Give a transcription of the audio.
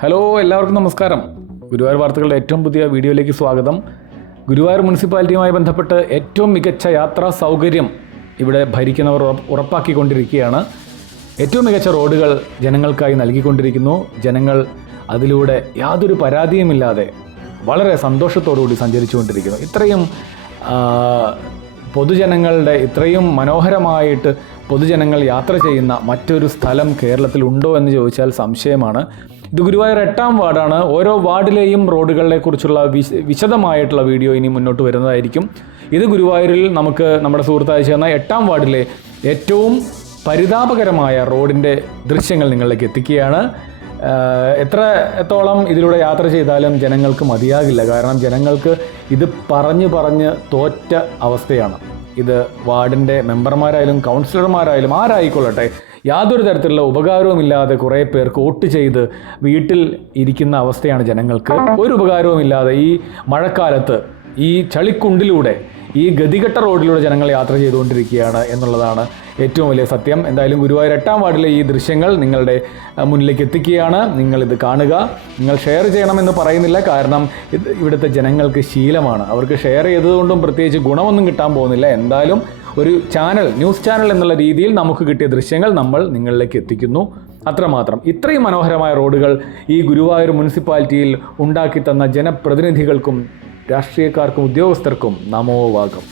Hello എല്ലാവർക്കും നമസ്കാരം. ഗുരുവായൂർ വാർത്തകളുടെ ഏറ്റവും പുതിയ വീഡിയോയിലേക്ക് സ്വാഗതം. ഗുരുവായൂർ മുനിസിപ്പാലിറ്റിയുമായി ബന്ധപ്പെട്ട് ഏറ്റവും മികച്ച യാത്രാ സൗകര്യം ഇവിടെ ഭരിക്കുന്നവർ ഉറപ്പ് ഉറപ്പാക്കിക്കൊണ്ടിരിക്കുകയാണ്. ഏറ്റവും മികച്ച റോഡുകൾ ജനങ്ങൾക്കായി നൽകിക്കൊണ്ടിരിക്കുന്നു. ജനങ്ങൾ അതിലൂടെ യാതൊരു പരാതിയുമില്ലാതെ വളരെ സന്തോഷത്തോടുകൂടി സഞ്ചരിച്ചുകൊണ്ടിരിക്കുന്നു. ഇത്രയും പൊതുജനങ്ങളുടെ ഇത്രയും മനോഹരമായിട്ട് പൊതുജനങ്ങൾ യാത്ര ചെയ്യുന്ന മറ്റൊരു സ്ഥലം കേരളത്തിൽ ഉണ്ടോ എന്ന് ചോദിച്ചാൽ സംശയമാണ്. ഇത് ഗുരുവായൂർ എട്ടാം വാർഡാണ്. ഓരോ വാർഡിലെയും റോഡുകളെ കുറിച്ചുള്ള വിശ വിശദമായിട്ടുള്ള വീഡിയോ ഇനി മുന്നോട്ട് വരുന്നതായിരിക്കും. ഇത് ഗുരുവായൂരിൽ നമുക്ക് നമ്മുടെ സുഹൃത്തായി ചേർന്ന എട്ടാം വാർഡിലെ ഏറ്റവും പരിതാപകരമായ റോഡിന്റെ ദൃശ്യങ്ങൾ നിങ്ങളിലേക്ക് എത്തിക്കുകയാണ്. എത്ര എത്രത്തോളം ഇതിലൂടെ യാത്ര ചെയ്താലും ജനങ്ങൾക്ക് മതിയാകില്ല. കാരണം ജനങ്ങൾക്ക് ഇത് പറഞ്ഞു പറഞ്ഞ് തോറ്റ അവസ്ഥയാണ്. ഇത് വാർഡിന്റെ മെമ്പർമാരായാലും കൗൺസിലർമാരായാലും ആരായിക്കൊള്ളട്ടെ യാതൊരു തരത്തിലുള്ള ഉപകാരവുമില്ലാതെ കുറേ പേർക്ക് വോട്ട് ചെയ്ത് വീട്ടിൽ ഇരിക്കുന്ന അവസ്ഥയാണ് ജനങ്ങൾക്ക്. ഒരു ഉപകാരവുമില്ലാതെ ഈ മഴക്കാലത്ത് ഈ ചളിക്കുണ്ടിലൂടെ ഈ ഗതികെട്ട റോഡിലൂടെ ജനങ്ങൾ യാത്ര ചെയ്തുകൊണ്ടിരിക്കുകയാണ് എന്നുള്ളതാണ് ഏറ്റവും വലിയ സത്യം. എന്തായാലും ഗുരുവായൂർ എട്ടാം വാർഡിലെ ഈ ദൃശ്യങ്ങൾ നിങ്ങളുടെ മുന്നിലേക്ക് എത്തിക്കുകയാണ്. നിങ്ങൾ ഇത് കാണുക. നിങ്ങൾ ഷെയർ ചെയ്യണമെന്ന് പറയുന്നില്ല. കാരണം ഇത് ഇവിടുത്തെ ജനങ്ങൾക്ക് ശീലമാണ്. അവർക്ക് ഷെയർ ചെയ്തതുകൊണ്ടും പ്രത്യേകിച്ച് ഗുണമൊന്നും കിട്ടാൻ പോകുന്നില്ല. എന്തായാലും ഒരു ചാനൽ ന്യൂസ് ചാനൽ എന്നുള്ള രീതിയിൽ നമുക്ക് കിട്ടിയ ദൃശ്യങ്ങൾ നമ്മൾ നിങ്ങളിലേക്ക് എത്തിക്കുന്നു. അത്രമാത്രം. ഇത്രയും മനോഹരമായ റോഡുകൾ ഈ ഗുരുവായൂർ മുനിസിപ്പാലിറ്റിയിൽ ഉണ്ടാക്കി തന്ന ജനപ്രതിനിധികൾക്കും രാഷ്ട്രീയക്കാർക്കും ഉദ്യോഗസ്ഥർക്കും നമോവാകം